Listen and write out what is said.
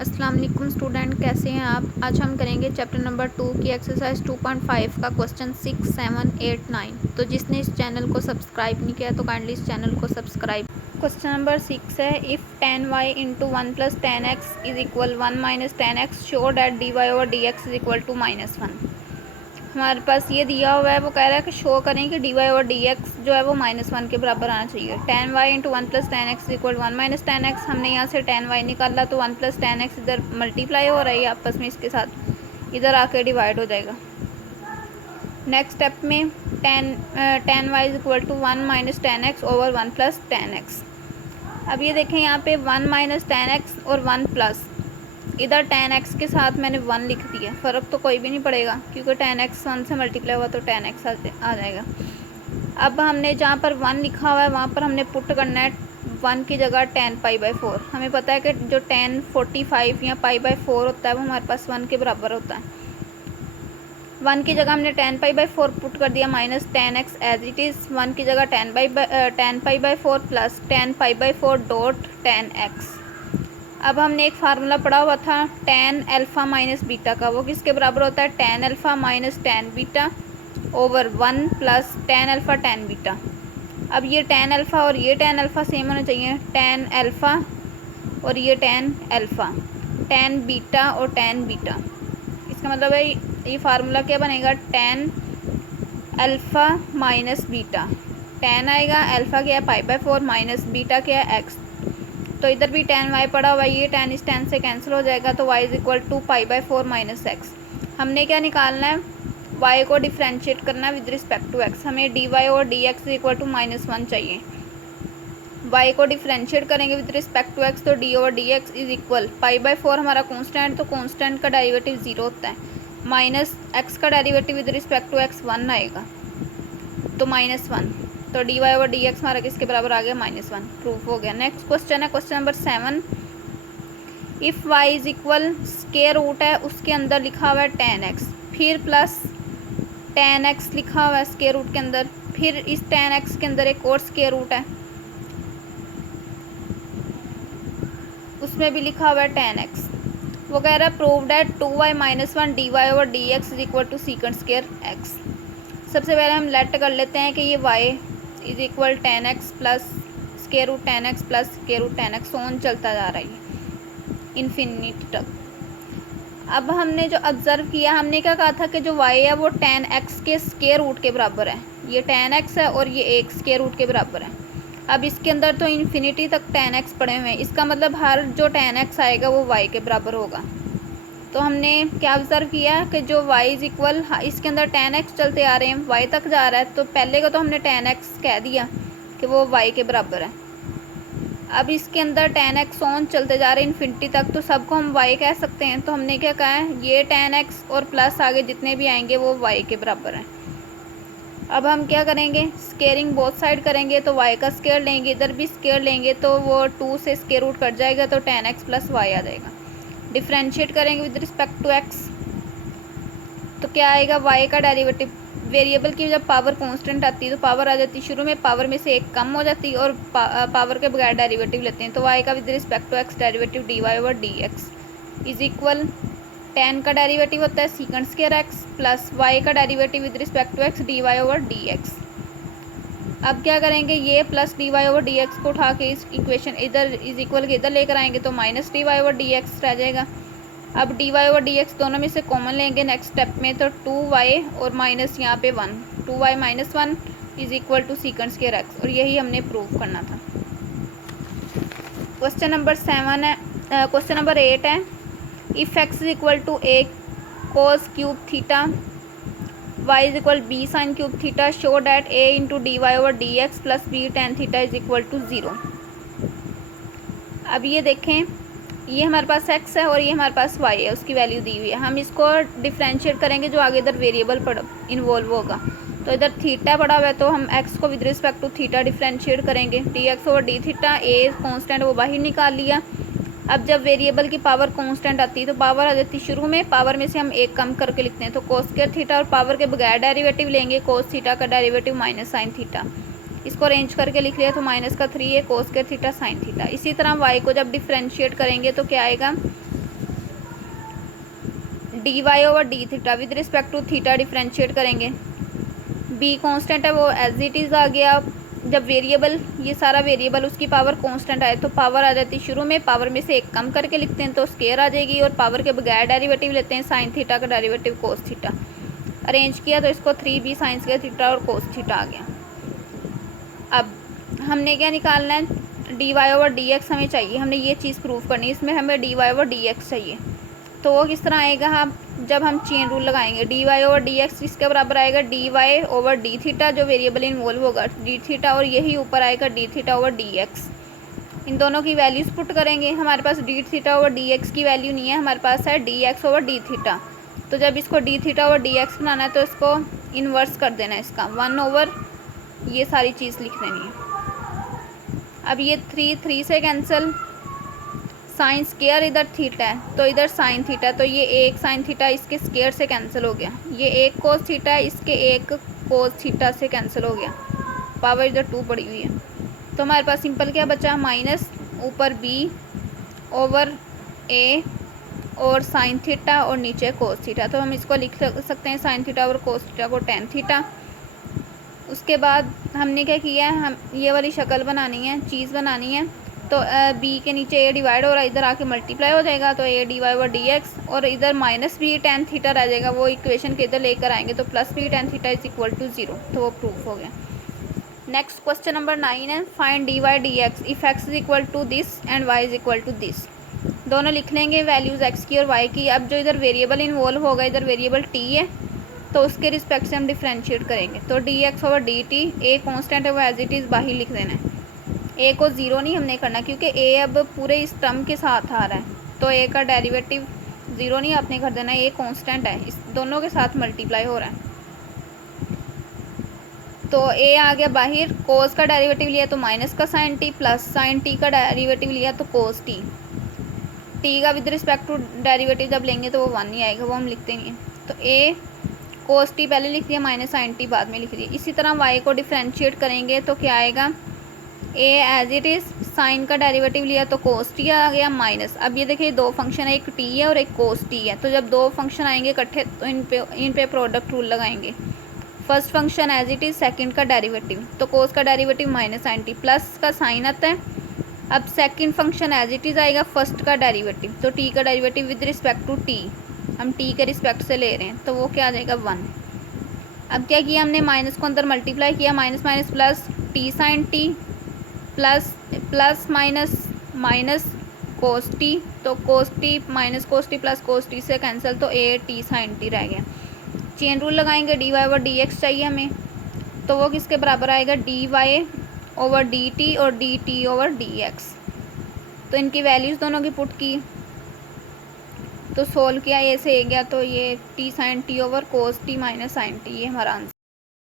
अस्सलाम वालेकुम स्टूडेंट, कैसे हैं आप। आज हम करेंगे चैप्टर नंबर 2 की एक्सरसाइज 2.5 का क्वेश्चन 6, 7, 8, 9। तो जिसने इस चैनल को सब्सक्राइब नहीं किया तो काइंडली इस चैनल को सब्सक्राइब। क्वेश्चन नंबर 6 है, if 10y into 1 plus 10x is equal 1 minus 10x show that dy/dx is equal to -1। हमारे पास ये दिया हुआ है, वो कह रहा है कि शो करें कि dy/dx जो है वो -1 के बराबर आना चाहिए। 10y into 1 plus 10x equal 1 minus 10x। हमने यहाँ से 10y निकाला तो 1 प्लस 10x इधर मल्टीप्लाई हो रहा है आपस में, इसके साथ इधर आके डिवाइड हो जाएगा। नेक्स्ट स्टेप में 10y is equal to 1 minus 10x over 1 plus 10x। अब ये देखें यहाँ पे 1 माइनस 10x और 1 प्लस, इधर 10x के साथ मैंने 1 लिख दिया। फ़र्क तो कोई भी नहीं पड़ेगा क्योंकि 10x 1 से मल्टीप्लाई हुआ तो 10x आ जाएगा। अब हमने जहाँ पर 1 लिखा हुआ है वहाँ पर हमने पुट करना है 1 की जगह 10π/4। हमें पता है कि जो 10 45 या π/4 होता है वो हमारे पास 1 के बराबर होता है। 1 की जगह हमने 10π/4 पुट कर दिया minus 10x as it is. 1 की जगह 10π/4 प्लस 10π/4 डॉट 10x। अब हमने एक फार्मूला पढ़ा हुआ था tan अल्फ़ा माइनस बीटा का, वो किसके बराबर होता है tan alpha minus tan beta over 1 plus tan alpha tan beta. अब ये tan अल्फ़ा और ये tan अल्फ़ा सेम होने चाहिए, tan अल्फ़ा और ये tan अल्फ़ा, tan बीटा और tan बीटा। इसका मतलब है ये फार्मूला क्या बनेगा, tan alpha minus beta. tan आएगा, अल्फ़ा क्या है π/4 माइनस बीटा क्या है x। तो इधर भी tan y पड़ा हुआ है, ये tan इस tan से कैंसिल हो जाएगा तो y is equal to π/4 minus x. हमने क्या निकालना है, y को डिफ्रेंशिएट करना है विद रिस्पेक्ट टू x। हमें dy और dx इज इक्वल टू -1 चाहिए। y को डिफ्रेंशिएट करेंगे विद रिस्पेक्ट टू x तो dy और dx इज इक्वल π/4 हमारा कॉन्स्टेंट, तो कॉन्स्टेंट का डेरिवेटिव 0 होता है, माइनस x का derivative with respect to x 1 आएगा तो -1। तो dy और dx हमारा किसके बराबर आ गया, -1। प्रूफ हो गया। नेक्स्ट क्वेश्चन है question number 7। If y is equal square root है, उसके अंदर लिखा हुआ है tan x, फिर प्लस tan x लिखा हुआ है स्क्वायर रूट के अंदर, फिर इस tan x के अंदर एक और स्क्वायर रूट है उसमें भी लिखा हुआ है tan x। वो कह रहा है prove that 2y minus 1 dy और dx is equal to secant square x। सबसे पहले हम लेट कर लेते हैं कि ये y is equal tan x plus square root tan x plus square root tan x on चलता जा रहा है इन्फिनिटी तक। अब हमने जो ऑब्ज़र्व किया, हमने क्या कहा था कि जो y है वो tan x के स्क्वायर रूट के बराबर है। ये tan x है और ये एक स्क्वायर रूट के बराबर है। अब इसके अंदर तो इन्फिनिटी तक tan x पड़े हुए हैं, इसका मतलब हर जो tan x आएगा वो y के बराबर होगा। तो हमने क्या ऑब्ज़र्व किया कि जो y इज इक्वल, इसके अंदर tan x चलते आ रहे हैं, y तक जा रहा है, तो पहले का तो हमने tan x कह दिया कि वो y के बराबर है। अब इसके अंदर tan x ऑन चलते जा रहे हैं इन्फिनिटी तक, तो सबको हम y कह सकते हैं। तो हमने क्या कहा है, ये tan x और प्लस आगे जितने भी आएंगे वो y के बराबर हैं। अब हम क्या करेंगे, स्केयरिंग बोथ साइड करेंगे, तो y का स्केयर लेंगे, इधर भी स्केयर लेंगे तो वो 2 से स्केयर रूट कट जाएगा तो tan x प्लस y आ जाएगा। डिफ्रेंशिएट करेंगे विद रिस्पेक्ट टू x तो क्या आएगा, y का डेरिवेटिव। वेरिएबल की जब पावर कांस्टेंट आती है तो पावर आ जाती है, शुरू में पावर में से एक कम हो जाती है और पावर के बगैर डेरिवेटिव लेते हैं। तो y का with respect to x derivative dy over dx is equal tan का डेरिवेटिव होता है secant square x plus y का derivative with respect to x dy over dx। अब क्या करेंगे, ये प्लस dy ओवर dx को उठा के इस इक्वेशन इधर इज इक्वल के इधर लेकर आएंगे तो माइनस dy ओवर dx रह जाएगा। अब dy ओवर dx दोनों में से कॉमन लेंगे नेक्स्ट स्टेप में, तो 2y और माइनस यहाँ पे 1, 2y minus 1 is equal to secant square x, और यही हमने प्रूव करना था। क्वेश्चन नंबर 7 है, क्वेश्चन नंबर 8 है, if x is equal to a cos cube theta y is equal b sine cube theta show that a into dy over dx plus b tan theta is equal to 0। अब ये देखें, ये हमारे पास x है और ये हमारे पास y है, उसकी वैल्यू दी हुई है। हम इसको डिफ्रेंशिएट करेंगे जो आगे इधर वेरिएबल इन्वॉल्व होगा। तो इधर थीटा पड़ा हुआ है तो हम x को with respect to theta differentiate करेंगे, dx over d theta, a constant वो बाहर निकाल लिया। अब जब वेरिएबल की पावर कांस्टेंट आती है तो पावर आ जाती है, शुरू में पावर में से हम एक कम करके लिखते हैं, तो कोस स्क्वायर थीटा और पावर के बगैर डेरिवेटिव लेंगे, कोस थीटा का डेरिवेटिव माइनस साइन थीटा। इसको अरेंज करके लिख लिया तो माइनस का 3 है cos square theta sine theta. इसी तरह y को जब डिफ्रेंशिएट करेंगे तो क्या आएगा, d y over d theta with respect to theta differentiate करेंगे। बी कांस्टेंट है वो एज इट इज़ आ गया। जब वेरिएबल ये सारा वेरिएबल उसकी पावर कांस्टेंट आए तो पावर आ जाती है शुरू में, पावर में से एक कम करके लिखते हैं तो स्केयर आ जाएगी, और पावर के बगैर डेरिवेटिव लेते हैं साइन थीटा का डेरिवेटिव कोस थीटा। अरेंज किया तो इसको 3b साइन स्क्वायर थीटा और कोस थीटा आ गया। अब हमने क्या निकालना है, d y over d x हमें चाहिए, हमने ये चीज़ प्रूव करनी है, इसमें हमें d y over d x चाहिए। तो वो किस तरह आएगा, हम जब हम चेन रूल लगाएंगे d y over d x इसके बराबर आएगा d y over d theta, जो वेरिएबल इन्वॉल्व होगा डी थीटा, और यही ऊपर आएगा d theta over d x. इन दोनों की वैल्यूज़ पुट करेंगे। हमारे पास d theta over d x की वैल्यू नहीं है, हमारे पास है D x over d theta. तो जब इसको d theta over d x बनाना है तो इसको इन्वर्स कर देना है, इसका 1 ओवर ये सारी चीज़ लिख देनी है। अब ये 3 से कैंसिल, साइन स्केयर इधर थीटा है तो इधर साइन थीटा, तो ये एक साइन थीटा इसके स्केयर से कैंसिल हो गया, ये एक कोस थीटा है इसके एक कोस थीटा से कैंसिल हो गया, पावर इधर 2 पड़ी हुई है। तो हमारे पास सिंपल क्या बचा, माइनस ऊपर बी ओवर ए और साइन थीटा और नीचे कोस थीटा। तो हम इसको लिख सकते हैं साइन थीटा और कोस थीटा को टेन थीटा। उसके बाद हमने क्या किया है, हम ये वाली शक्ल बनानी है, चीज़ बनानी है। तो बी के नीचे ए डिवाइड हो रहा है, इधर आके मल्टीप्लाई हो जाएगा तो a d y over d x, और इधर माइनस बी टेन थीटा रह जाएगा, वो इक्वेशन के इधर लेकर आएंगे तो plus b tan theta is equal to 0, तो वो प्रूफ हो गया। नेक्स्ट क्वेश्चन नंबर 9 है, find d y d x if x is equal to this and y is equal to this. दोनों लिख लेंगे वैल्यूज़ एक्स की और वाई की। अब जो इधर वेरिएबल इन्वॉल्व होगा, इधर वेरिएबल टी है तो उसके रिस्पेक्ट से हम डिफ्रेंशिएट करेंगे। तो D x over d T, a constant है वो एज इट इज़ बाहर लिख देना है, ए को 0 नहीं हमने करना क्योंकि ए अब पूरे इस टर्म के साथ आ रहा है, तो ए का डेरिवेटिव 0 नहीं आपने कर देना है, ए कांस्टेंट है, इस दोनों के साथ मल्टीप्लाई हो रहा है। तो ए आ गया बाहर, कोस का डेरिवेटिव लिया तो माइनस का sine t, plus sine t का डेरिवेटिव लिया तो कोस टी। टी का विद रिस्पेक्ट टू डेरिवेटिव जब लेंगे तो वो 1 नहीं आएगा, वो हम लिखते नहीं हैं। तो ए कोस टी पहले लिख दिया, माइनस साइन टी बाद में लिख दिया। इसी तरह वाई को डिफ्रेंशिएट करेंगे तो क्या आएगा, ए एज इट इज़, साइन का डेरिवेटिव लिया तो कोस टी आ गया माइनस। अब ये देखिए दो फंक्शन है, एक टी है और एक कोस टी है, तो जब दो फंक्शन आएंगे इकट्ठे तो इन पे प्रोडक्ट रूल लगाएंगे। First function as it is, second का डेरिवेटिव, तो कोस का derivative minus sine t, plus का साइन आता है। अब second function as it is आएगा फर्स्ट का डेरिवेटिव, तो टी का derivative with respect to t, हम टी के रिस्पेक्ट से ले रहे हैं तो वो क्या आ जाएगा 1। अब क्या किया हमने, माइनस को अंदर मल्टीप्लाई किया, minus minus plus, t sine t plus plus minus minus cos t, तो cos t minus cos t plus cos t से कैंसिल, तो ए टी साइन टी रह गया। चेन रूल लगाएंगे, d y over d x चाहिए हमें, तो वो किसके बराबर आएगा, d y over d t और d t over d x. तो इनकी वैल्यूज़ दोनों की पुट की तो सोल्व किया, ए से ए गया तो ये टी साइन टी ओवर कोस टी माइनस साइन टी, ये हमारा आंसर।